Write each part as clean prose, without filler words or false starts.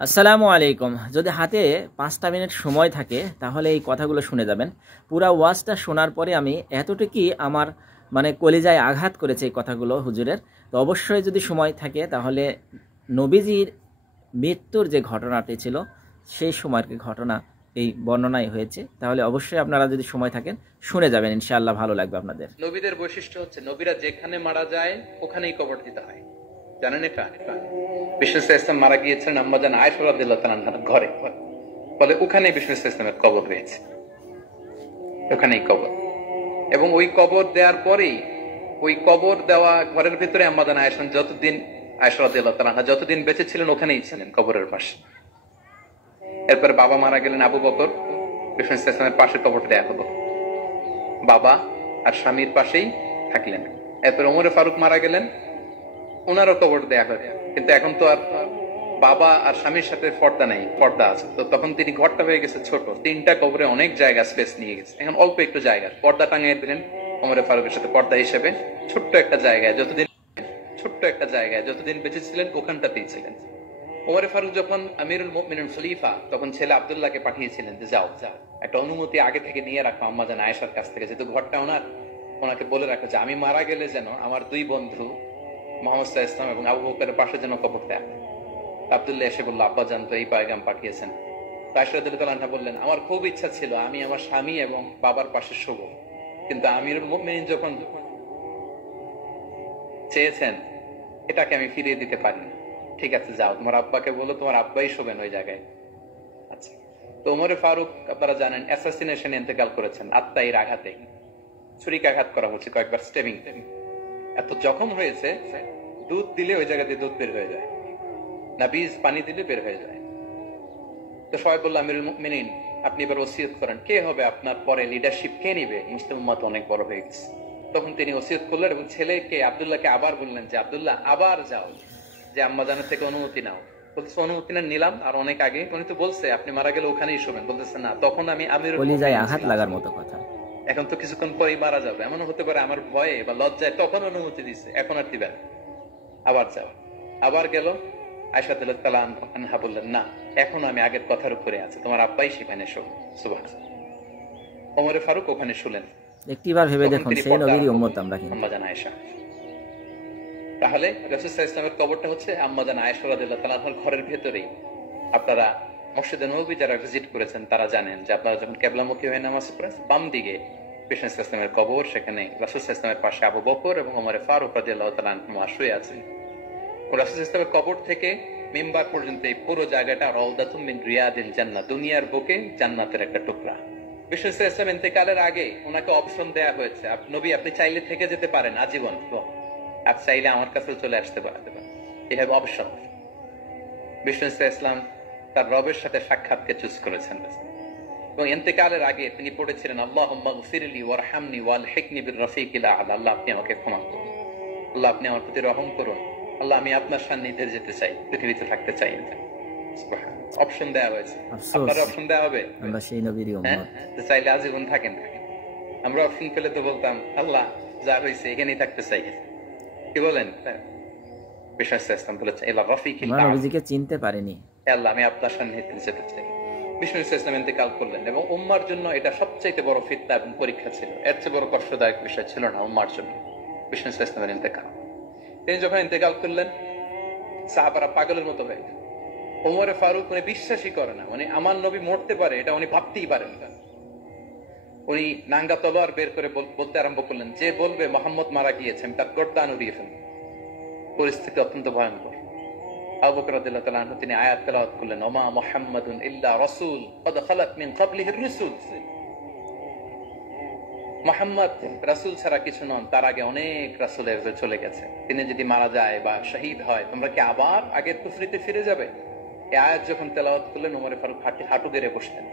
আসসালামু আলাইকুম। যদি হাতে ৫টা মিনিট সময় থাকে তাহলে এই কথাগুলো শুনে যাবেন। পুরা ওয়াজটা শোনার পরে আমি এতটুকুই আমার কলিজায় আঘাত করেছে এই কথাগুলো হুজুরের। তো অবশ্যই যদি সময় থাকে তাহলে নবীজির মৃত্যুর যে ঘটনাটি ছিল সেই সময়ের ঘটনা এই বর্ণনায় হয়েছে। তাহলে অবশ্যই আপনারা যদি সময় থাকেন শুনে যাবেন, ইনশাআল্লাহ ভালো লাগবে আপনাদের। নবীদের বৈশিষ্ট্য হচ্ছে নবীরা যেখানে মারা যায় ওখানেই কবর দিতে হয়। জানেন এটা? বিষ্ণু ইসলাম মারা গিয়েছিলেন আম্মাজান আয়েশা রাদিয়াল্লাহু তাআলার ঘরে, ফলে ওখানে বিষ্ণু ইসলামের কবর রয়েছে, ওখানেই কবর। এবং ওই কবর দেওয়ার পরেই ওই কবর দেওয়া ঘরের ভিতরে আম্মাজান আয়েশা যতদিন আয়েশা রাদিয়াল্লাহু তাআলা যতদিন বেঁচে ছিলেন ওখানেই ছিলেন কবরের পাশে। এরপর বাবা মারা গেলেন আবু বকর, বিষ্ণু ইসলামের পাশে কবর দেয়া হলো, বাবা আর স্বামীর পাশেই থাকলেন। এরপর ওমরে ফারুক মারা গেলেন, ওনারও কবর দেয়া হয়ে। কিন্তু এখন তো আর বাবা আর স্বামীর সাথে পর্দা নেই, পর্দা আছে, তো তখন তিনি ঘরটা হয়ে গেছে ছোট, 3টা কবরে অনেক জায়গা স্পেস নিয়ে গেছে। এখন অল্প একটু জায়গা পর্দা টাঙিয়ে দিলেন ওমরে ফারুকের সাথে পর্দা হিসেবে, ছোট্ট একটা জায়গায় যতদিন বেঁচে ছিলেন ওখানটাতেই ছিলেন। ওমরে ফারুক যখন আমিরুল মুমিনিন খলিফা, তখন ছেলে আব্দুল্লাহকে পাঠিয়েছিলেন যে যাও একটা অনুমতি আগে থেকে নিয়ে রাখো আম্মাজান আয়েশার কাছ থেকে, যেহেতু ঘরটা ওনাকে বলে রাখো যে আমি মারা গেলে যেন আমার 2 বন্ধু মুহাম্মদ সাল্লাল্লাহু আলাইহি ওয়াসাল্লাম এবং আবু বকরের পাশে যেন কবর দেয়। আব্দুল্লাহ এসে বলল, আব্বা জান তো এই পয়গাম পাঠিয়েছেন। আয়েশা রাদিয়াল্লাহু আনহা বললেন, আমার খুব ইচ্ছা ছিল আমি আমার স্বামী এবং বাবার পাশে শোব, কিন্তু আমিরুল মুমিনিন যখন চেয়েছেন এটাকে আমি ফিরিয়ে দিতে পারি না। ঠিক আছে যাও, তোমার আব্বাকে বলো তোমার আব্বাই শোবেন ওই জায়গায়। আচ্ছা, তো ওমরে ফারুক আপনারা জানেন অ্যাসাসিনেশনে ইন্তেকাল করেছেন, আত্মাইর আঘাতে ছুরিকাঘাত করা হচ্ছে, কয়েকবার স্টেবিং। এত জখম হয়েছে, দুধ দিলে ওই জায়গা দিয়ে দুধ বের হয়ে যায় না, বীজ পানি দিলে বের হয়ে যায়। তো সবাই বলল, আমিরুল মুমিনিন আপনি এবার ওসিয়ত করেন, কে হবে আপনার পরে লিডারশিপ, কে নিবে? মুসলিম উম্মাত অনেক বড় হয়ে গেছে। তখন তিনি ওসিয়ত করলেন এবং ছেলেকে আব্দুল্লাহকে আবার বললেন যে আব্দুল্লাহ আবার যাও, যে আম্মাজানের থেকে অনুমতি নাও। বলতেছে অনুমতি না নিলাম আর অনেক আগে, উনি তো বলছে আপনি মারা গেলে ওখানেই শোবেন। বলতেছে না, তখন আমি আমিরুল কলিজায় আঘাত লাগার মতো কথা। এখন তো কিছুক্ষণ পরেই মারা যাবে, এমনও হতে পারে আমার ভয়ে বা লজ্জায় তখন অনুমতি দিছে, এখন আর দিবেন। আবার যাও, আবার গেল। আয়েশা রাদিয়াল্লাহু আনহা বললেন, না এখন আমি আগের কথার উপরে আছি, তোমার আব্বাই সেখানে শোন। সুবহানাল্লাহ। ওমরে ফারুক ওখানে শুলেন। একটিবার ভেবে দেখুন সেই নবীরই উম্মত আমরা কিন্তু। আম্মাজান আয়েশা, তাহলে রাসূল সাল্লাল্লাহু আলাইহি ওয়াসাল্লামের কবরটা হচ্ছে আম্মাজান আয়েশা রাদিয়াল্লাহু তাআলা আনহার ঘরের ভেতরেই। আপনারা মসজিদে নববী যারা ভিজিট করেছেন তারা জানেন যে আপনারা যখন কিবলামুখী হয়ে নামাজ পড়েন, বাম দিকে বিষ্ণু ইসলামের কবর, সেখানে রাসূল সাল্লাল্লাহু আলাইহি ওয়াসাল্লামের পাশে আবু বকর এবং ওমর ফারুক রাদিয়াল্লাহু তাআলা আনহুমা শুয়ে আছেন। রাসূল সাল্লাল্লাহু আলাইহি ওয়াসাল্লামের কবর থেকে মিম্বার পর্যন্ত এই পুরো জায়গাটা রাউদাতুম মিন রিয়াদিল জান্নাহ, দুনিয়ার বুকে জান্নাতের একটা টুকরা। বিষ্ণু সাল্লাল্লাহু আলাইহি ওয়াসাল্লাম ইন্তেকালের আগে ওনাকে অপশন দেয়া হয়েছে, নবী আপনি চাইলে থেকে যেতে পারেন আজীবন, আপনি চাইলে আমার কাছে চলে আসতে পারেন, এই হবে অপশন। বিষ্ণু সাল্লাল্লাহু আলাইহি ওয়াসাল্লাম তার রবের সাথে সাক্ষাৎকে চুজ করেছেন এবং ইন্তেকালের আগে তিনি পড়েছিলেন, আল্লাহুম্মা গফিরলি ওয়ারহামনি ওয়ালহিকনি বির রফিকিল আ'লা, আল্লাহ আপনি আমাকে ক্ষমা করুন, আল্লাহ আপনি আমার প্রতি রহম করুন, আল্লাহ আমি আপনার সান্নিধ্যে যেতে চাই, পৃথিবীতে থাকতে চাই না। অপশন দেওয়া হয়েছে, আপনার অপশন দেওয়া হবে, আমরা সেই নবীরই উম্মত, চাইলে আজীবন থাকেন। আমরা অপশন পেলে তো বলতাম আল্লাহ যা হয়েছে এখানেই থাকতে চাই, কি বলেন? বিষ্ণু ইসলাম বলেছেন ইলা রফিকিল আ'লা, নবীজিকে চিনতে পারেনি, আল্লাহ আমি আপনার সান্নিধ্যে যেতে চাই। বিষ্ণু ইসলাম ইন্তেকাল করলেন এবং উম্মার জন্য এটা সবচাইতে বড় ফিতনা এবং পরীক্ষা ছিল, এর চেয়ে বড় কষ্টদায়ক বিষয় ছিল না উম্মার জন্য বিষ্ণু ইসলামের ইন্তেকাল। তিনি যখন ইন্তেকাল করলেন সাহাবারা পাগলের মতো হয়ে গেল। ওমরে ফারুক উনি বিশ্বাসই করে না, মানে আমার নবী মরতে পারে এটা উনি ভাবতেই পারেন না। উনি নাঙ্গা তলোয়ার বের করে বলতে আরম্ভ করলেন, যে বলবে মোহাম্মদ মারা গিয়েছেন তার গর্দান উড়িয়ে ফেলুন। পরিস্থিতি অত্যন্ত ভয়ঙ্কর। আবু বকর রাদিয়াল্লাহু তাআলা আনহু তিনি আয়াত তেলাওয়াত করলেন, ওমা মুহাম্মাদুন ইল্লা রাসূল ক্বাদ খালাত মিন ক্বাবলিহির রুসুল, মুহাম্মদ রাসূল ছাড়া কিছু নন, তার আগে অনেক রাসূল চলে গেছে, তিনি যদি মারা যায় বা শহীদ হয় তোমরা কি আবার আগের কুফরিতে ফিরে যাবে? এই আয়াত যখন তেলাওয়াত করলেন ওমরে ফারুক হাঁটু গেড়ে বসলেন।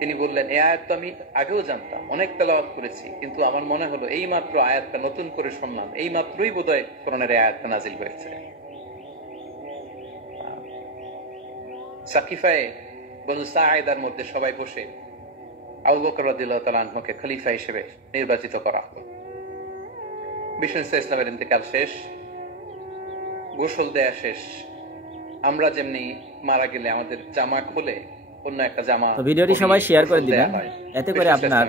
তিনি বললেন, এই আয়াত তো আমি আগেও জানতাম, অনেক তেলাওয়াত করেছি, কিন্তু আমার মনে হলো এই মাত্র আয়াতটা নতুন করে শুনলাম, এই মাত্রই বোধহয় কোরআনের আয়াতটা নাজিল হয়েছে। সাকিফায়ে বনু সাঈদার মধ্যে সবাই বসে আবু বকর রাদিয়াল্লাহু তাআলা আনহুকে খলিফা হিসেবে নির্বাচিত করা হলো। বিষ্ণু ইসলামের ইন্তেকাল শেষ, গোসল দেয়া শেষ, আমরা যেমনি মারা গেলে আমাদের জামা খুলে অন্য একটা জামা, তো ভিডিওটি সবাই শেয়ার করে দিবেন, এতে করে আপনার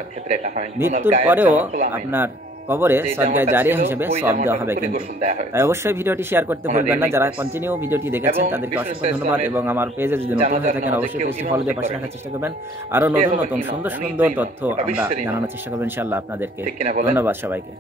মৃত্যুর পরেও আপনার কবরে সদকায়ে জারিয়া হিসেবে সওয়াব দেওয়া হবে কিন্তু। তাই অবশ্যই ভিডিওটি শেয়ার করতে ভুলবেন না। যারা কন্টিনিউ ভিডিওটি দেখেছেন তাদেরকে অসংখ্য ধন্যবাদ, এবং আমার পেজে যদি নতুন হয়ে থাকেন অবশ্যই পেজটি ফলো দিয়ে পাশে রাখার চেষ্টা করবেন। আরো নতুন নতুন সুন্দর সুন্দর তথ্য আমরা জানানোর চেষ্টা করবো ইনশাআল্লাহ আপনাদেরকে। ধন্যবাদ সবাইকে।